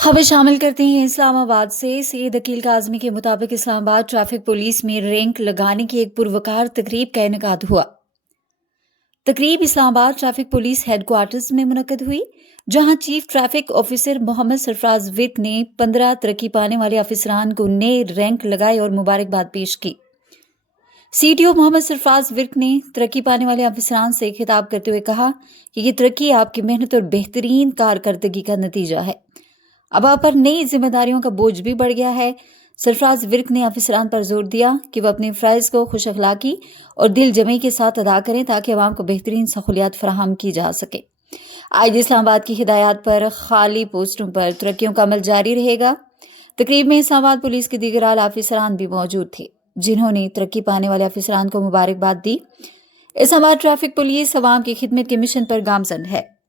खबर शामिल करते हैं इस्लामाबाद से। सैयद अकील काज़मी के मुताबिक इस्लामाबाद ट्रैफिक पुलिस में रैंक लगाने की एक पुरवकार तकरीब का इनेकाद हुआ। तकरीब इस्लामाबाद ट्रैफिक पुलिस हेडक्वार्टर्स में मुनक्कद हुई, जहां chief traffic officer Mohammad Sarfaraz Virk ने 15 तरक्की पाने वाले अफसरान को नए रैंक लगाए और मुबारकबाद पेश की। सीटीओ मोहम्मद सरफराज विर्क ने तरक्की पाने वाले अफसरान से खिताब करते हुए कहा कि ये तरक्की आपकी मेहनत और बेहतरीन कारकर्दगी का नतीजा है। अब आप पर नई जिम्मेदारियों का बोझ भी बढ़ गया है। सरफराज विर्क ने अफसरान पर जोर दिया कि वह अपने फ़राइज़ को खुश अखलाकी और दिल जमी के साथ अदा करें ताकि अवाम को बेहतरीन सहूलियात फराहम की जा सके। आज इस्लामाबाद की हिदायत पर खाली पोस्टों पर तरक्कियों का अमल जारी रहेगा। तकरीब में इस्लामाबाद पुलिस के दीगर आला अफसरान भी मौजूद थे, जिन्होंने तरक्की पाने वाले अफसरान को मुबारकबाद दी। इस्लामाबाद ट्रैफिक पुलिस अवाम की खिदमत के मिशन पर गामजन है।